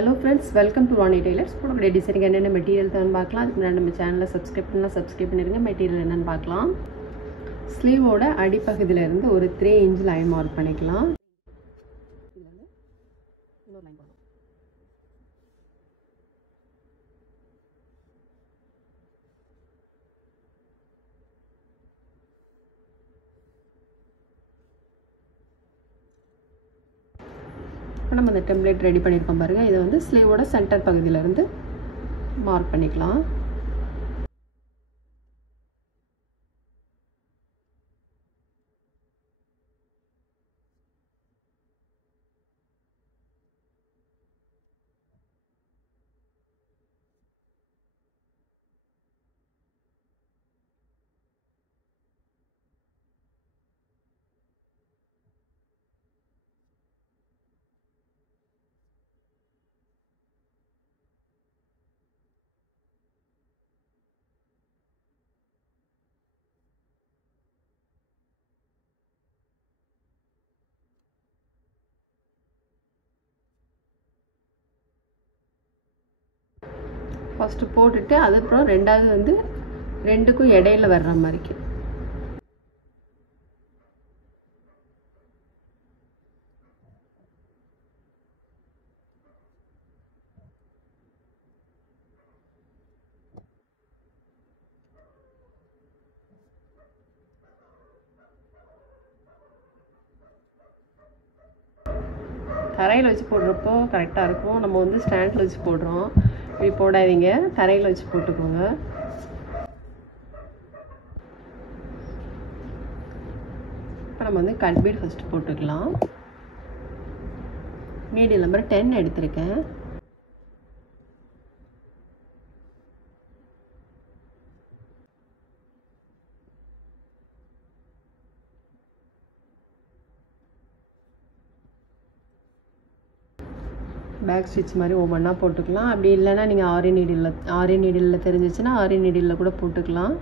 Hello friends, welcome to Ronnie Tailors. போடக்கூடிய டிசைனுக்கு என்னென்ன மெட்டீரியல் தான் பார்க்கலாம். அதுக்கு முன்னாடி நம்ம சேனலை சப்ஸ்கிரைப் பண்ணிருங்க. மெட்டீரியல் என்னன்னு பார்க்கலாம். ஸ்லீவோட அடிப்பகுதியில இருந்து ஒரு 3 இன்ச் லைன் மார்க் பண்ணிக்கலாம். இது வந்து இன்னொரு லைன் போடணும். இப்போ நம்ம இந்த டெம்ப்ளேட் ரெடி பண்ணியிருக்கோம் பாருங்கள். இதை வந்து ஸ்லீவோட சென்டர் பகுதியிலேருந்து மார்க் பண்ணிக்கலாம். ஃபஸ்ட்டு போட்டுட்டு அதுக்கப்புறம் ரெண்டாவது வந்து ரெண்டுக்கும் இடையில வர்ற மாதிரிக்கு தரையில் வச்சு போடுறப்போ கரெக்டாக இருக்கும். நம்ம வந்து ஸ்டாண்டில் வச்சு போடுறோம். இப்படி போடாதீங்க, தரையில் வச்சு போட்டுக்கோங்க. இப்போ நம்ம வந்து கட் பீட் ஃபஸ்ட்டு போட்டுக்கலாம். நீடில் நம்பர் 10 எடுத்திருக்கேன். பேக் ஸ்டிச் மாதிரி ஒவ்வொன்றா போட்டுக்கலாம். அப்படி இல்லைன்னா நீங்கள் ஆரி நீடிலில் தெரிஞ்சிச்சுன்னா ஆரி நீடிலில் கூட போட்டுக்கலாம்.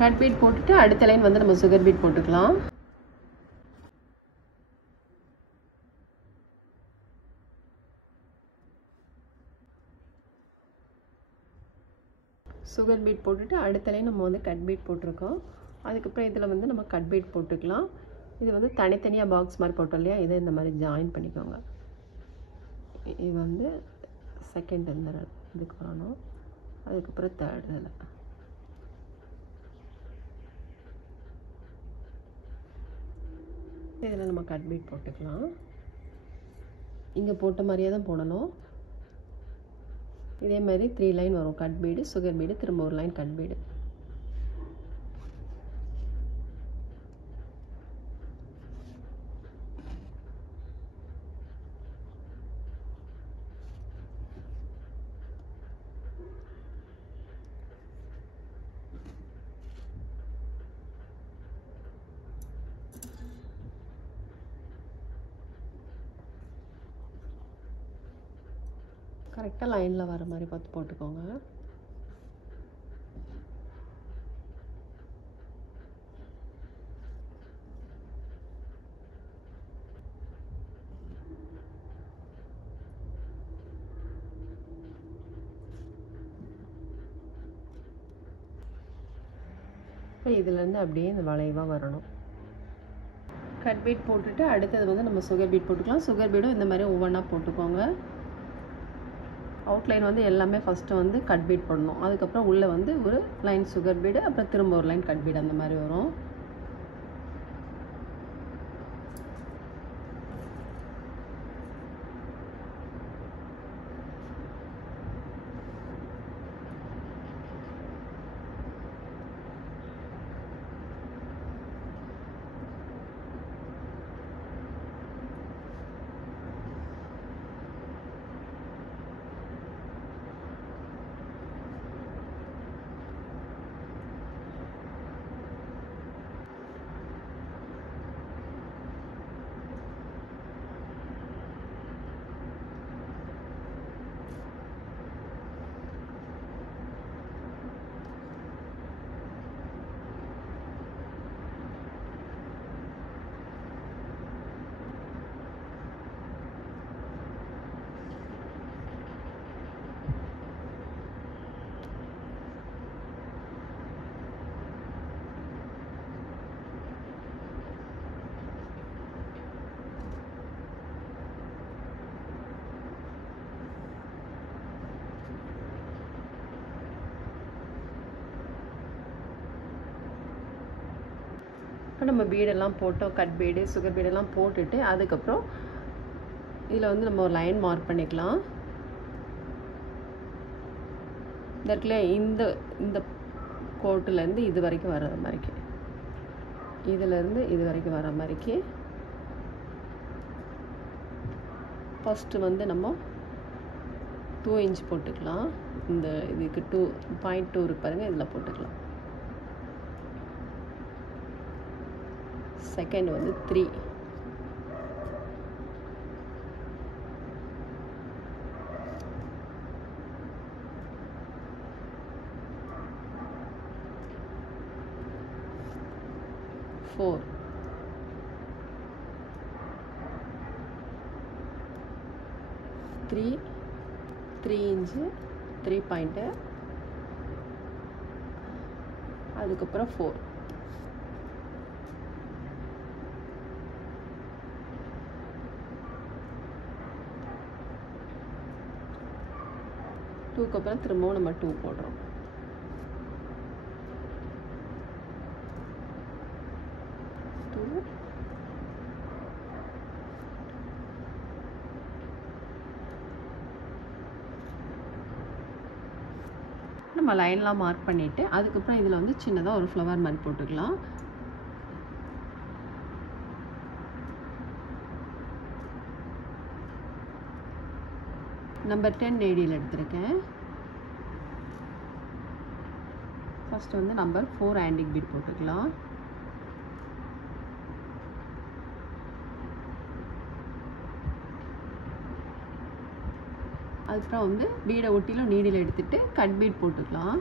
கட் பீட் போட்டுட்டு அடுத்த லைன் வந்து நம்ம சுகர் பீட் போட்டுக்கலாம். சுகர் பீட் போட்டுட்டு அடுத்த லைன் நம்ம வந்து கட் பீட் போட்டிருக்கோம். அதுக்கப்புறம் இதில் வந்து நம்ம கட் பீட் போட்டுக்கலாம். இது வந்து தனித்தனியாக பாக்ஸ் மாதிரி போட்டோம் இல்லையா, இதை இந்த மாதிரி ஜாயின் பண்ணிக்கோங்க. இது வந்து செகண்ட் இந்த இதுக்கு வரணும். அதுக்கப்புறம் தேர்ட் இதில் நம்ம கட் பீட் போட்டுக்கலாம். இங்கே போட்ட மாதிரியே தான் போடணும். இதே மாதிரி 3 லைன் வரும். கட் பீடு, சுகர் பீடு, திரும்ப ஒரு லைன் கட் பீடு. கரெக்டாக லைனில் வர மாதிரி பார்த்து போட்டுக்கோங்க. இப்போ இதுலேருந்து அப்படியே இந்த வளைவாக வரணும். கட் பீட் போட்டுட்டு அடுத்தது வந்து நம்ம சுகர் பீட் போட்டுக்கலாம். சுகர் பீடும் இந்த மாதிரி ஒவ்வொன்றா போட்டுக்கோங்க. அவுட்லைன் வந்து எல்லாமே ஃபஸ்ட்டு வந்து கட் பீட் போடணும். அதுக்கப்புறம் உள்ளே வந்து ஒரு லைன் சுகர் பீடு, அப்புறம் திரும்ப ஒரு லைன் கட் பீடு, அந்த மாதிரி வரும். இப்போ நம்ம பீடெல்லாம் போட்டோம், கட் பீடு, சுகர் பீடெல்லாம் போட்டுட்டு அதுக்கப்புறம் இதில் வந்து நம்ம ஒரு லைன் மார்க் பண்ணிக்கலாம். இந்த இடத்துல இந்த கோட்டுலேருந்து இது வரைக்கும் வர்ற மாதிரிக்கு, இதிலேருந்து இது வரைக்கும் வர மாதிரிக்கு ஃபஸ்ட்டு வந்து நம்ம 2 இன்ச் போட்டுக்கலாம். இந்த இதுக்கு 2.2 இருக்கு பாருங்கள், இதில் போட்டுக்கலாம். செகண்ட் வந்து 3, ஃபோர், 3 இன்ச்சு 3 பாயிண்ட்டு, அதுக்கப்புறம் 4. டூக்கு அப்புறம் திரும்பவும் நம்ம 2 போடுறோம். நம்ம லைன்லாம் மார்க் பண்ணிவிட்டு அதுக்கப்புறம் இதில் வந்து சின்னதாக ஒரு ஃப்ளவர் மாதிரி போட்டுக்கலாம். நம்பர் 10 நீடில் எடுத்திருக்கேன். ஃபஸ்ட்டு வந்து நம்பர் 4 ஆன்டிக் பீட் போட்டுக்கலாம். அதுக்கப்புறம் வந்து பீடை ஒட்டிலும் நீடில் எடுத்துகிட்டு கட் பீட் போட்டுக்கலாம்.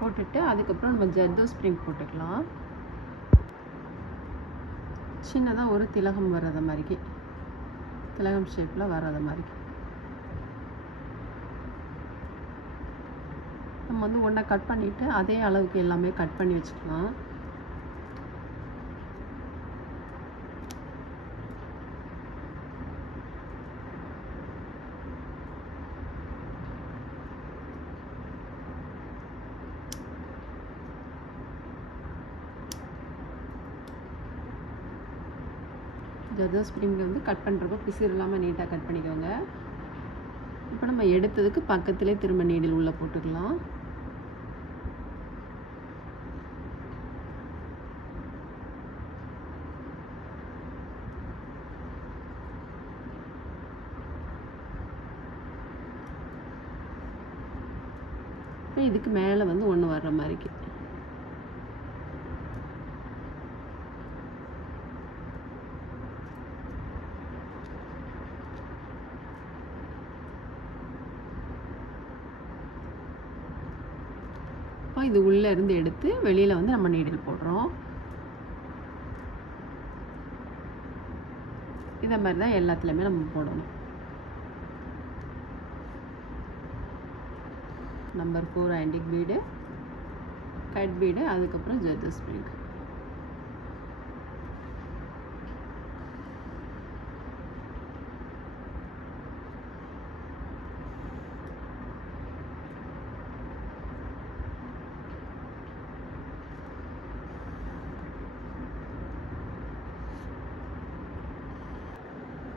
போட்டுட்டு அதுக்கப்புறம் நம்ம ஜர்தோ ஸ்ப்ரிங் போட்டுக்கலாம். சின்னதாக ஒரு திலகம் வர்றத மாதிரிக்கு, திலகம் ஷேப்பில் வர்றத மாதிரிக்கு நம்ம வந்து ஒன்றை கட் பண்ணிவிட்டு அதே அளவுக்கு எல்லாமே கட் பண்ணி வச்சுக்கலாம். ஜர்தோ ஸ்ப்ரிங்கை வந்து கட் பண்ணுறப்போ பிசிறு இல்லாமல் நீட்டாக கட் பண்ணிக்கோங்க. இப்போ நம்ம எடுத்ததுக்கு பக்கத்துலேயே திரும்ப நீடில் உள்ளே போட்டுக்கலாம். இப்போ இதுக்கு மேலே வந்து ஒன்று வர்ற மாதிரிக்கு இது உள்ளே இருந்து எடுத்து வெளியில் வந்து நம்ம நீடில் போடுறோம். இதை மாதிரி தான் எல்லாத்துலேயுமே நம்ம போடணும். Number 4 antique bead, cut bead, அதுக்கப்புறம் ஜர்தோ ஸ்ப்ரிங்.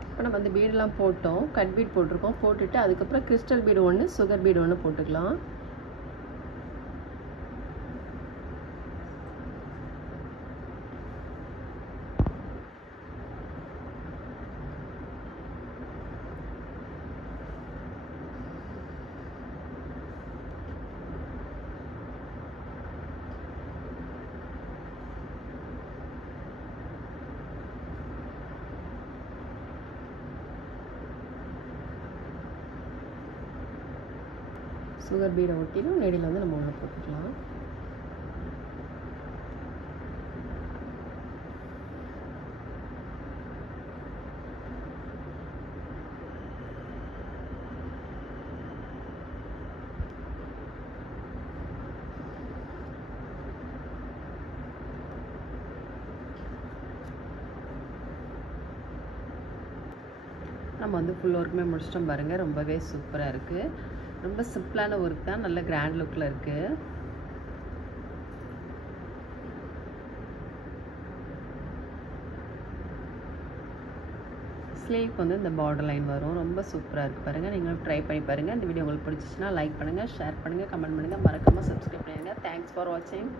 இப்போ நம்ம அந்த பீடெல்லாம் போட்டோம், கட் பீட் போட்டிருக்கோம். போட்டுட்டு அதுக்கப்புறம் கிறிஸ்டல் பீடு ஒன்று, சுகர் பீடு ஒன்று போட்டுக்கலாம். சுகர் பீடை ஒட்டிடும். நெடியில் வந்து நம்ம உள்ளே போட்டுக்கலாம். நம்ம வந்து ஃபுல் ஒர்க்குமே முடிச்சிட்டோம் பாருங்கள். ரொம்பவே சூப்பராக இருக்குது. ரொம்ப சிம்பிளான ஒர்க் தான், நல்ல கிராண்ட் லுக்கில் இருக்குது. ஸ்லீவ் வந்து இந்த பார்டர் லைன் வரும். ரொம்ப சூப்பராக இருக்குது பாருங்கள். நீங்களும் ட்ரை பண்ணி பாருங்கள். இந்த வீடியோ உங்களுக்கு பிடிச்சிச்சுன்னா லைக் பண்ணுங்கள், ஷேர் பண்ணுங்கள், கமெண்ட் பண்ணுங்கள், மறக்காமல் சப்ஸ்கிரைப் பண்ணுங்கள். தேங்க்ஸ் ஃபார் வாட்சிங்.